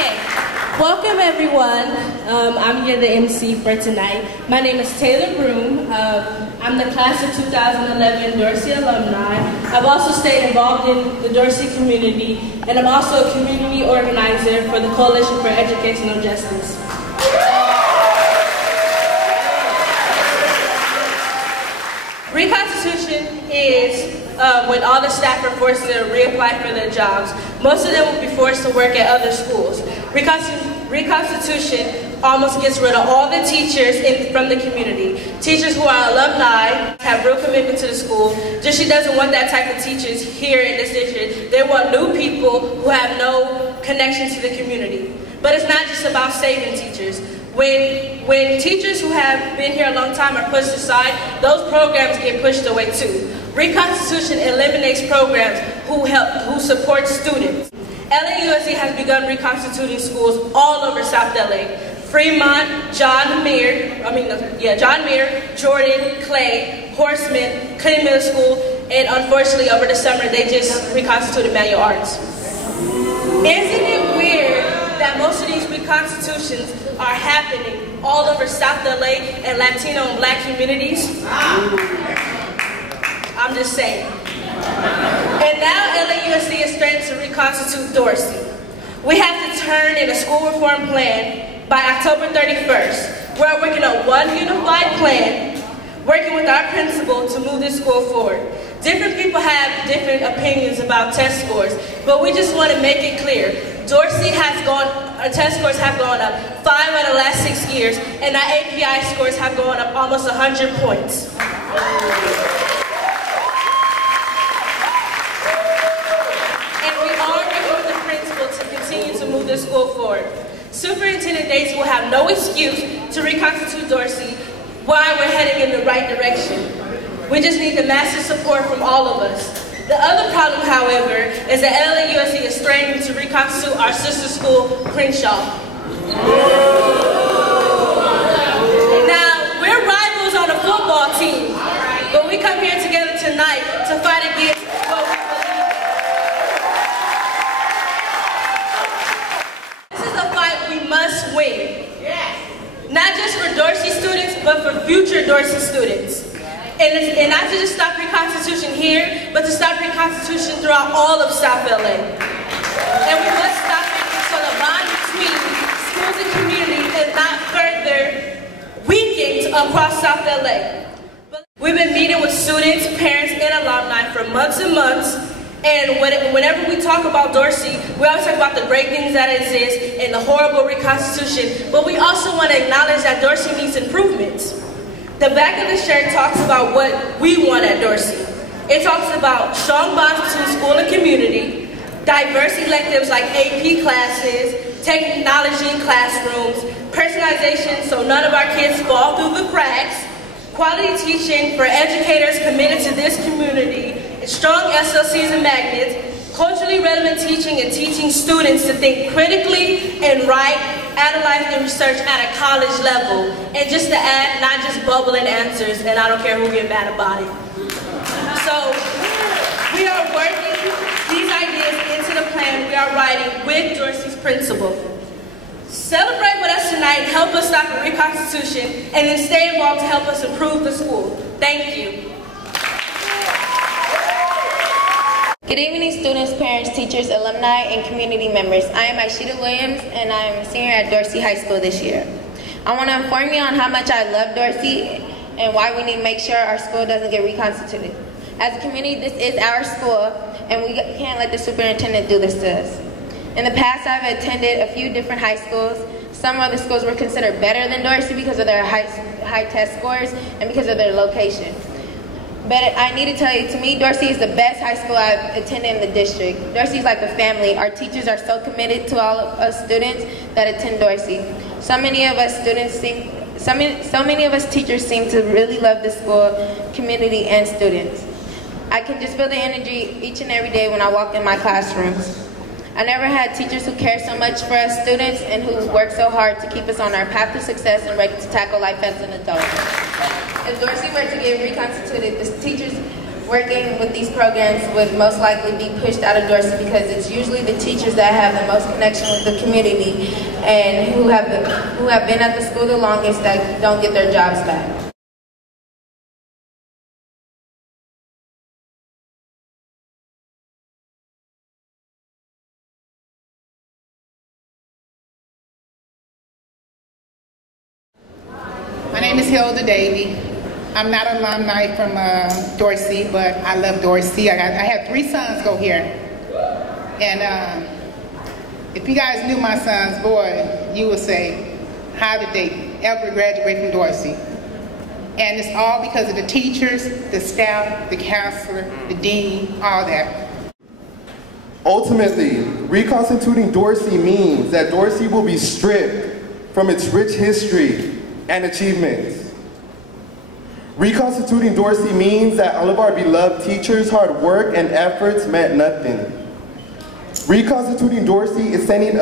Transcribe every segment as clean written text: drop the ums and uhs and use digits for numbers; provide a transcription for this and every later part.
Okay, welcome everyone. I'm here the MC for tonight. My name is Taylor Broom. I'm the class of 2011 Dorsey alumni. I've also stayed involved in the Dorsey community, and I'm also a community organizer for the Coalition for Educational Justice. Reconstitution is when all the staff are forced to reapply for their jobs. Most of them will be forced to work at other schools. Reconstitution almost gets rid of all the teachers from the community. Teachers who are alumni have real commitment to the school. She doesn't want that type of teachers here in this district. They want new people who have no connection to the community. But it's not just about saving teachers. When teachers who have been here a long time are pushed aside, those programs get pushed away too. Reconstitution eliminates programs who support students. LAUSD has begun reconstituting schools all over South LA. Fremont, John Muir, Jordan, Clay, Horseman, Clinton Middle School, and unfortunately over the summer they just reconstituted Manual Arts. Isn't it weird that most of these reconstitutions are happening all over South LA and Latino and Black communities? I'm just saying. And now LAUSD is threatening to reconstitute Dorsey. We have to turn in a school reform plan by October 31st. We're working on one unified plan, working with our principal to move this school forward. Different people have different opinions about test scores, but we just want to make it clear. Dorsey our test scores have gone up 5 out of the last 6 years, and our API scores have gone up almost 100 points. And we are working with the principal to continue to move this school forward. Superintendent Dates will have no excuse to reconstitute Dorsey while we're heading in the right direction. We just need the massive support from all of us. The other problem, however, is that LAUSD is threatening to reconstitute our sister school, Crenshaw. Now, we're rivals on a football team, but we come here together tonight to fight against what we believe in. This is a fight we must win. Not just for Dorsey students, but for future Dorsey students. And not to just stop reconstitution here, but to stop reconstitution throughout all of South LA. And we must stop it so the bond between schools and community is not further weakened across South LA. We've been meeting with students, parents, and alumni for months and months. And whenever we talk about Dorsey, we always talk about the great things that exist and the horrible reconstitution. But we also want to acknowledge that Dorsey needs improvements. The back of the shirt talks about what we want at Dorsey. It talks about strong bonds between school and community, diverse electives like AP classes, technology in classrooms, personalization so none of our kids fall through the cracks, quality teaching for educators committed to this community, strong SLCs and magnets, culturally relevant teaching and teaching students to think critically and write, analyze, and research at a college level. And just to add, not just bubbling answers, and I don't care who get mad about it. So, we are working these ideas into the plan we are writing with Dorsey's principal. Celebrate with us tonight, help us stop the reconstitution, and then stay involved to help us improve the school. Thank you. Good evening, students, parents, teachers, alumni, and community members. I am Aishita Williams, and I am a senior at Dorsey High School this year. I want to inform you on how much I love Dorsey and why we need to make sure our school doesn't get reconstituted. As a community, this is our school, and we can't let the superintendent do this to us. In the past, I've attended a few different high schools. Some of the schools were considered better than Dorsey because of their high test scores and because of their location. But I need to tell you, to me, Dorsey is the best high school I've attended in the district. Dorsey is like a family. Our teachers are so committed to all of us students that attend Dorsey. So many of us teachers seem to really love the school, community, and students. I can just feel the energy each and every day when I walk in my classrooms. I never had teachers who care so much for us students and who work so hard to keep us on our path to success and ready to tackle life as an adult. If Dorsey were to get reconstituted, the teachers working with these programs would most likely be pushed out of Dorsey because it's usually the teachers that have the most connection with the community and who have been at the school the longest that don't get their jobs back. My name is Hilda Davey. I'm not an alumni from Dorsey, but I love Dorsey. I had 3 sons go here. And if you guys knew my sons, boy, you would say, how did they ever graduate from Dorsey? And it's all because of the teachers, the staff, the counselor, the dean, all that. Ultimately, reconstituting Dorsey means that Dorsey will be stripped from its rich history and achievements. Reconstituting Dorsey means that all of our beloved teachers' hard work and efforts meant nothing. Reconstituting Dorsey is sending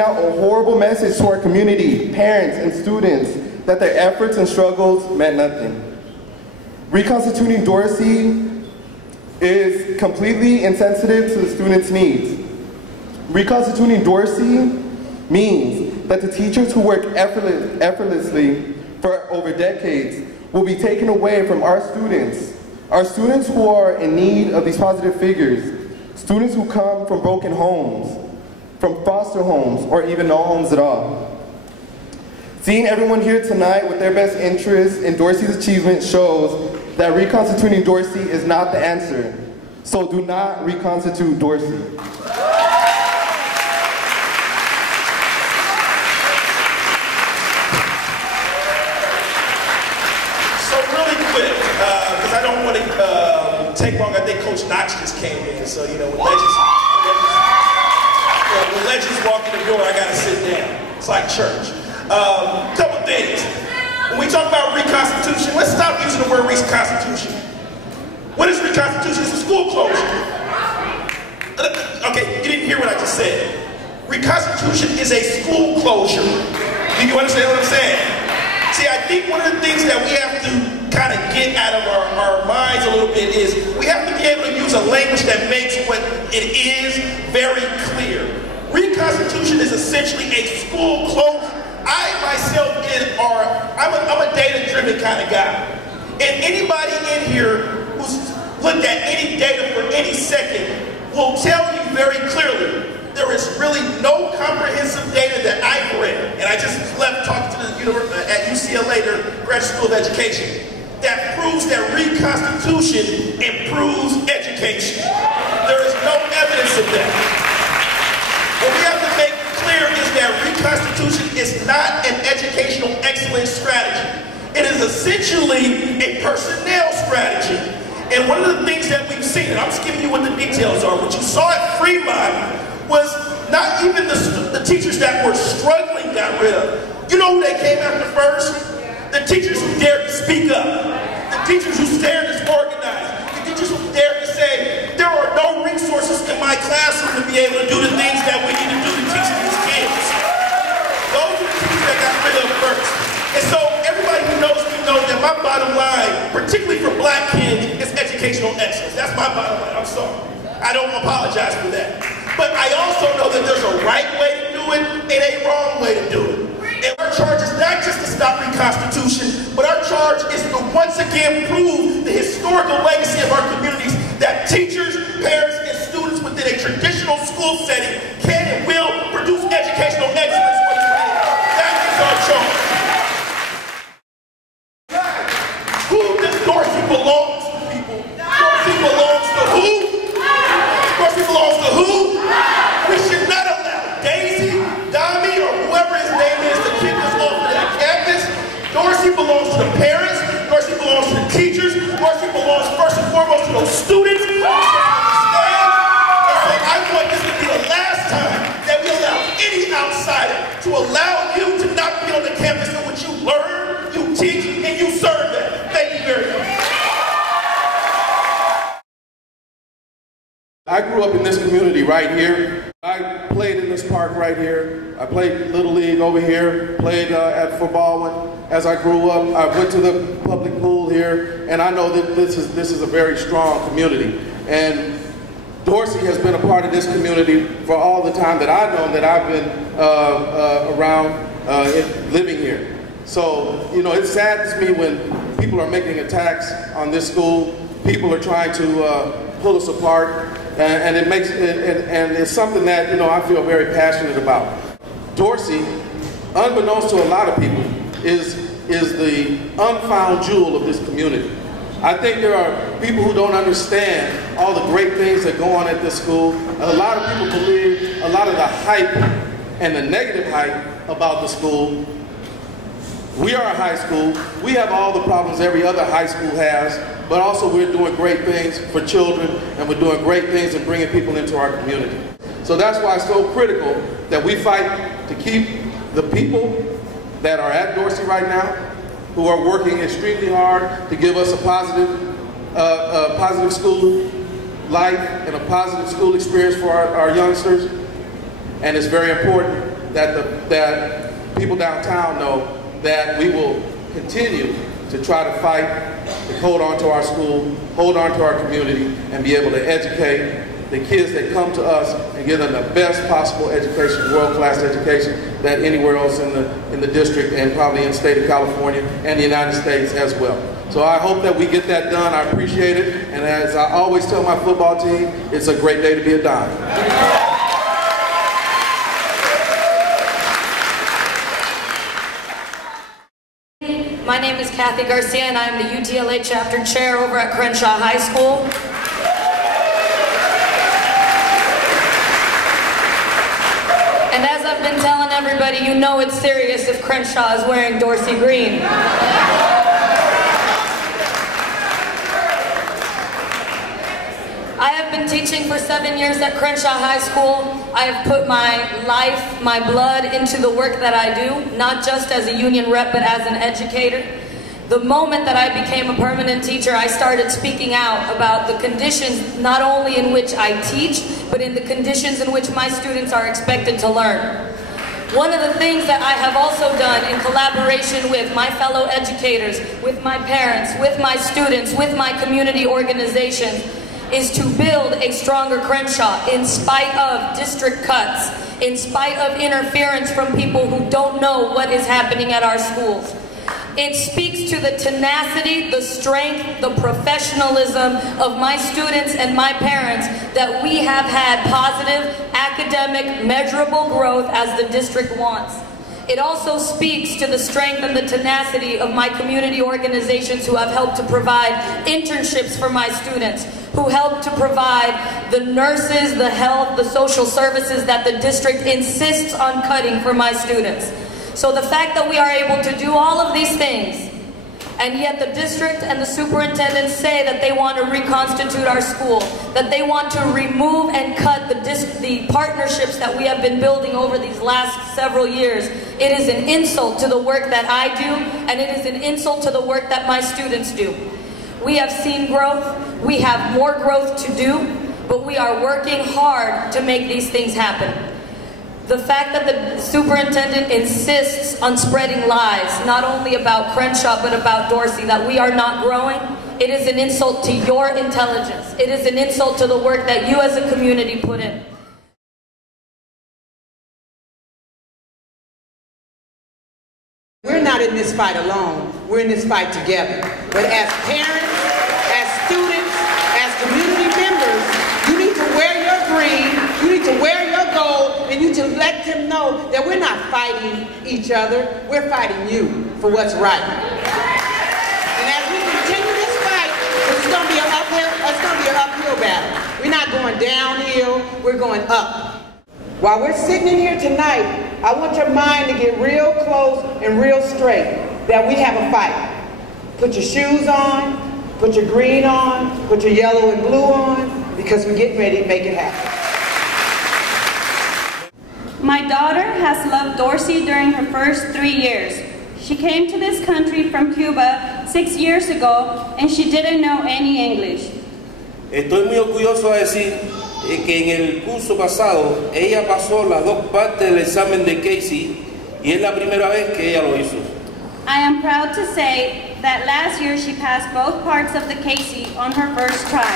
out a horrible message to our community, parents, and students that their efforts and struggles meant nothing. Reconstituting Dorsey is completely insensitive to the students' needs. Reconstituting Dorsey means that the teachers who work effortlessly for over decades will be taken away from our students who are in need of these positive figures, students who come from broken homes, from foster homes, or even no homes at all. Seeing everyone here tonight with their best interest in Dorsey's achievement shows that reconstituting Dorsey is not the answer. So do not reconstitute Dorsey. Because I don't want to take long. I think Coach Knox just came in, so you know when legends walk in the door, I gotta sit down. It's like church. Couple things. When we talk about reconstitution, let's stop using the word reconstitution. What is reconstitution? It's a school closure. Okay, you didn't hear what I just said. Reconstitution is a school closure. Do you understand what I'm saying? See, I think one of the things that we have to kind of get out of our minds a little bit is we have to be able to use a language that makes what it is very clear. Reconstitution is essentially a school closure. I myself I'm a data-driven kind of guy. And anybody in here who's looked at any data for any second will tell you very clearly there is really no comprehensive data that I've read, and I just left talking to the at UCLA, their Graduate School of Education, that proves that reconstitution improves education. There is no evidence of that. What we have to make clear is that reconstitution is not an educational excellence strategy. It is essentially a personnel strategy. And one of the things that we've seen, and I'm just giving you what the details are, what you saw at Fremont was not even the teachers that were struggling got rid of. You know who they came after first? The teachers who dared to speak up. The teachers who dared to organize. The teachers who dared to say, there are no resources in my classroom to be able to do the things that we need to do to teach these kids. Those are the teachers that got rid of first. And so everybody who knows me knows that my bottom line, particularly for black kids, is educational excellence. That's my bottom line. I'm sorry. I don't apologize for that. But I also know that there's a right way to do it and a wrong way to do it. And our charge is not just to stop reconstitution, but our charge is to once again prove the historical legacy of our communities that teachers, parents, and students within a traditional school setting can and will produce educational excellence for you. That is our charge. Who does Dorsey belong to, people? Dorsey belongs to who? Dorsey belongs to who? We should not allow Daisy, Dami, or whoever his name is to kick us off of that campus. Dorsey belongs to the parents. Dorsey belongs to the teachers. Dorsey belongs first and foremost to those students. And so I want this to be the last time that we allow any outsider to allow you to not be on the campus in which you learn, you teach, and you serve them. Thank you very much. I grew up in this community right here. I played in this park right here. I played Little League over here, played at Fort Baldwin. as I grew up. I went to the public pool here, and I know that this is a very strong community. And Dorsey has been a part of this community for all the time that I've known that I've been around living here. So, you know, it saddens me when people are making attacks on this school. People are trying to pull us apart, and it makes and it's something that, you know, I feel very passionate about. Dorsey, unbeknownst to a lot of people, is the unfound jewel of this community. I think there are people who don't understand all the great things that go on at this school. And a lot of people believe a lot of the hype and the negative hype about the school. We are a high school. We have all the problems every other high school has, but also we're doing great things for children, and we're doing great things in bringing people into our community. So that's why it's so critical that we fight to keep the people that are at Dorsey right now, who are working extremely hard to give us a positive school life and a positive school experience for our youngsters. And it's very important that people downtown know that we will continue to try to fight to hold on to our school, hold on to our community, and be able to educate the kids that come to us and give them the best possible education, world-class education, that anywhere else in the district and probably in the state of California and the United States as well. So I hope that we get that done. I appreciate it. And as I always tell my football team, it's a great day to be a Dime. My name is Kathy Garcia, and I am the UTLA chapter chair over at Crenshaw High School. And as I've been telling everybody, you know it's serious if Crenshaw is wearing Dorsey green. I have been teaching for 7 years at Crenshaw High School. I have put my life, my blood into the work that I do, not just as a union rep, but as an educator. The moment that I became a permanent teacher, I started speaking out about the conditions not only in which I teach, but in the conditions in which my students are expected to learn. One of the things that I have also done in collaboration with my fellow educators, with my parents, with my students, with my community organizations, is to build a stronger Crenshaw in spite of district cuts, in spite of interference from people who don't know what is happening at our schools. It speaks to the tenacity, the strength, the professionalism of my students and my parents that we have had positive, academic, measurable growth as the district wants. It also speaks to the strength and the tenacity of my community organizations who have helped to provide internships for my students, who help to provide the nurses, the health, the social services that the district insists on cutting for my students. So the fact that we are able to do all of these things, and yet the district and the superintendent say that they want to reconstitute our school, that they want to remove and cut the partnerships that we have been building over these last several years, it is an insult to the work that I do, and it is an insult to the work that my students do. We have seen growth, we have more growth to do, but we are working hard to make these things happen. The fact that the superintendent insists on spreading lies, not only about Crenshaw, but about Dorsey, that we are not growing, it is an insult to your intelligence. It is an insult to the work that you as a community put in. We're not in this fight alone. We're in this fight together. But as parents, as students, as community members, you need to wear your green, you need to wear your gold, and you need to let them know that we're not fighting each other, we're fighting you for what's right. And as we continue this fight, it's going to be an uphill battle. We're not going downhill, we're going up. While we're sitting in here tonight, I want your mind to get real close and real straight that we have a fight. Put your shoes on, put your green on, put your yellow and blue on, because we're getting ready to make it happen. My daughter has loved Dorsey during her first 3 years. She came to this country from Cuba 6 years ago, and she didn't know any English. Estoy muy orgulloso de decir que en el curso pasado ella pasó las dos partes del examen de Casey y es la primera vez que ella lo hizo. I am proud to say that last year she passed both parts of the Casey on her first try.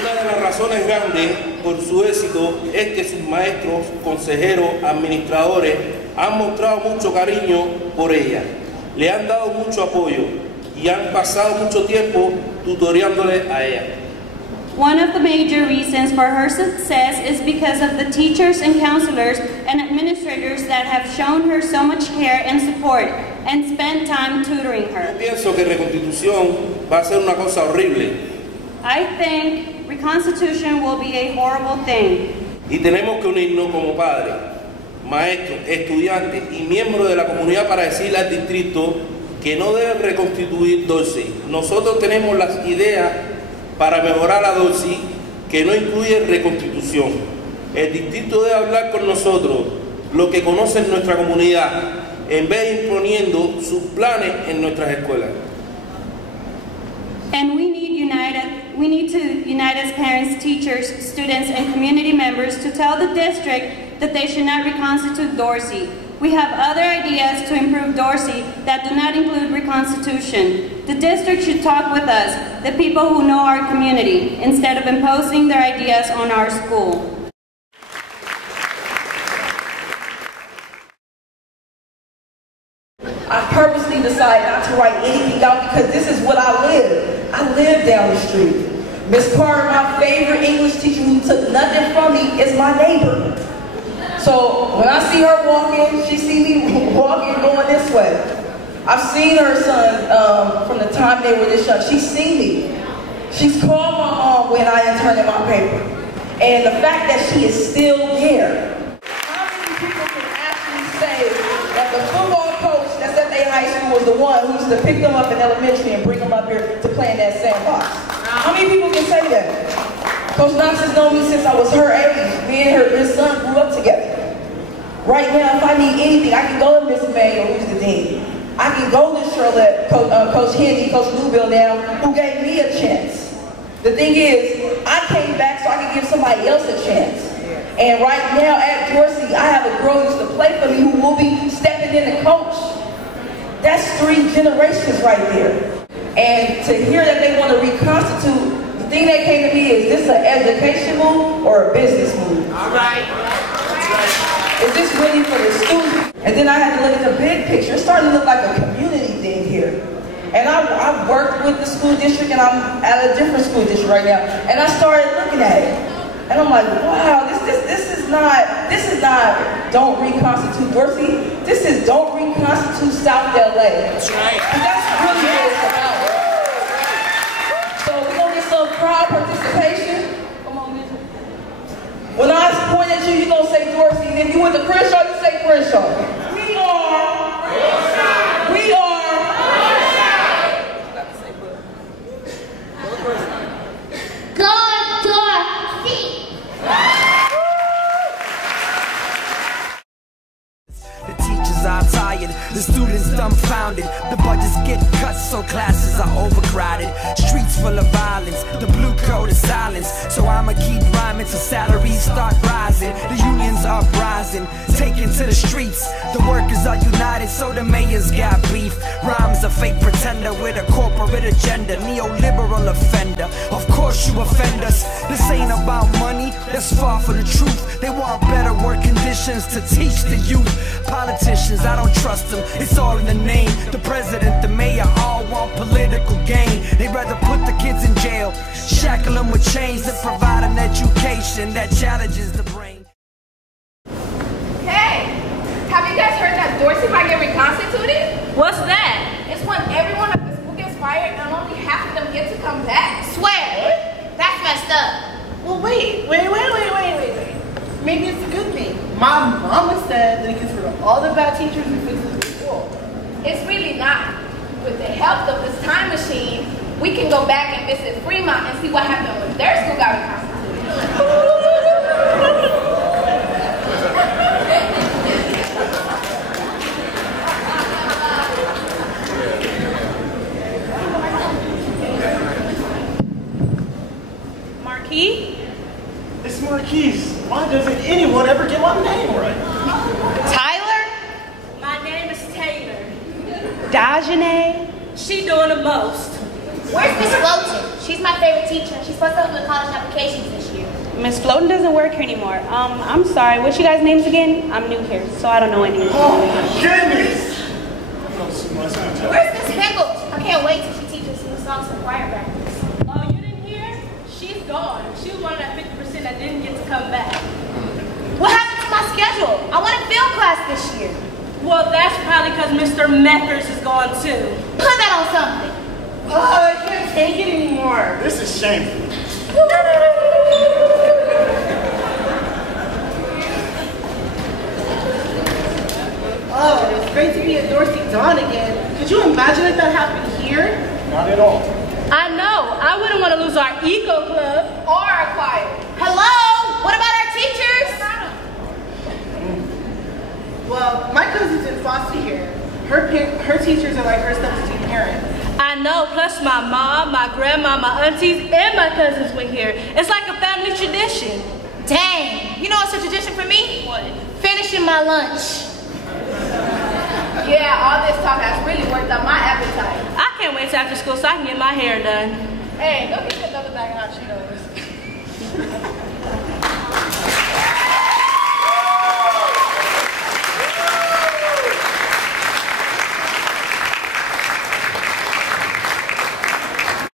Una de las razones grandes por su éxito es que sus maestros, consejeros, administradores han mostrado mucho cariño por ella, le han dado mucho apoyo y han pasado mucho tiempo tutoriándole a ella. One of the major reasons for her success is because of the teachers and counselors and administrators that have shown her so much care and support and spent time tutoring her. Yo pienso que Reconstitución va a ser una cosa horrible. I think Reconstitution will be a horrible thing. Y tenemos que unirnos como padres, maestros, estudiantes y miembros de la comunidad para decirle al distrito que no debe reconstituir Dorsey. Nosotros tenemos las ideas para mejorar a Dorsey, que no incluye reconstitución. El distrito debe hablar con nosotros, lo que conocen nuestra comunidad, en vez de imponiendo sus planes en nuestras escuelas. And we need to unite as parents, teachers, students, and community members to tell the district that they should not reconstitute Dorsey. We have other ideas to improve Dorsey that do not include reconstitution. The district should talk with us, the people who know our community, instead of imposing their ideas on our school. I purposely decided not to write anything down because this is what I live. I live down the street. Miss Carter, my favorite English teacher who took nothing from me, is my neighbor. So when I see her walking, she see me walking going this way. I've seen her son from the time they were this young. She's seen me. She's called my mom when I interned in my paper. And the fact that she is still here. How many people can actually say that the football coach that's at their high school was the one who used to pick them up in elementary and bring them up here to play in that sandbox? How many people can say that? Coach Knox has known me since I was her age. Me and his son grew up together. Right now, if I need anything, I can go to Miss Mayo, who's the dean. I can go to Charlotte, Coach Hendy, Coach Newbill now, who gave me a chance. The thing is, I came back so I could give somebody else a chance. And right now at Dorsey, I have a girl who used to play for me who will be stepping in to coach. That's 3 generations right there. And to hear that they want to reconstitute, the thing that came to me is this an education move or a business move? All right. Is this really for the students? And then I had to look at the big picture. It's starting to look like a community thing here. And I've worked with the school district, and I'm at a different school district right now. And I started looking at it. And I'm like, wow, this is not don't reconstitute Dorsey. This is don't reconstitute South LA. That's right. And that's really what it's about. So we're going to get some crowd participation. Come on, Mitchell. When I point at you, you're going to say Dorsey. And if you went to Crenshaw, you say Crenshaw. We are. We are. The students dumbfounded, the budgets get cut so classes are overcrowded. Streets full of violence, the blue code is silence. So I'ma keep rhyming till salaries start rising. The unions are uprising, taken to the streets. The workers are united, so the mayors got beef. Rhymes a fake pretender with a corporate agenda, neoliberal offender. Of course you offend us. This ain't about money, that's far from the truth. They want better work conditions to teach the youth. Politicians, I don't trust them, it's all in the name. The president, the mayor, all want political gain. They'd rather put the kids in jail, shackle them with chains, than provide an education that challenges the brain. Hey, have you guys heard that Dorsey might get reconstituted? What's that? It's when everyone at the school gets fired and only half of them get to come back. Swear. That's messed up. Well, wait. Maybe it's a good thing. My mama said that it gets rid of all the bad teachers and fixes the school. It's really not. With the help of this time machine, we can go back and visit Fremont and see what happened when their school got reconstituted. Marquis? It's Marquise. Why doesn't anyone ever get my name right? Tyler? My name is Taylor. Dajane? She doing the most. Where's Miss Floaton? She's my favorite teacher. She's supposed to help with college applications this year. Miss Floaton doesn't work here anymore. I'm sorry. What's you guys' names again? I'm new here, so I don't know any. Oh, goodness! Where's Miss Pickles? I can't wait till she teaches new songs for choir practice. Oh, you didn't hear? She's gone. She was one of that 50% that didn't get to come back. What happened to my schedule? I wanted film class this year. Well, that's probably because Mr. Methers is gone too. Put that on something. Oh, I can't take it anymore. This is shameful. Oh, it's great to be at Dorsey Dawn again. Could you imagine if that happened here? Not at all. I know. I wouldn't want to lose our eco club. Or our choir. Hello? What about our teachers? Well, my cousin's in foster care. Her teachers are like her substitute parents. I know, plus my mom, my grandma, my aunties, and my cousins went here. It's like a family tradition. Dang. You know what's a tradition for me? What? Finishing my lunch. Yeah, all this talk has really worked up my appetite. I can't wait till after school so I can get my hair done. Hey, go get another bag of hot Cheetos.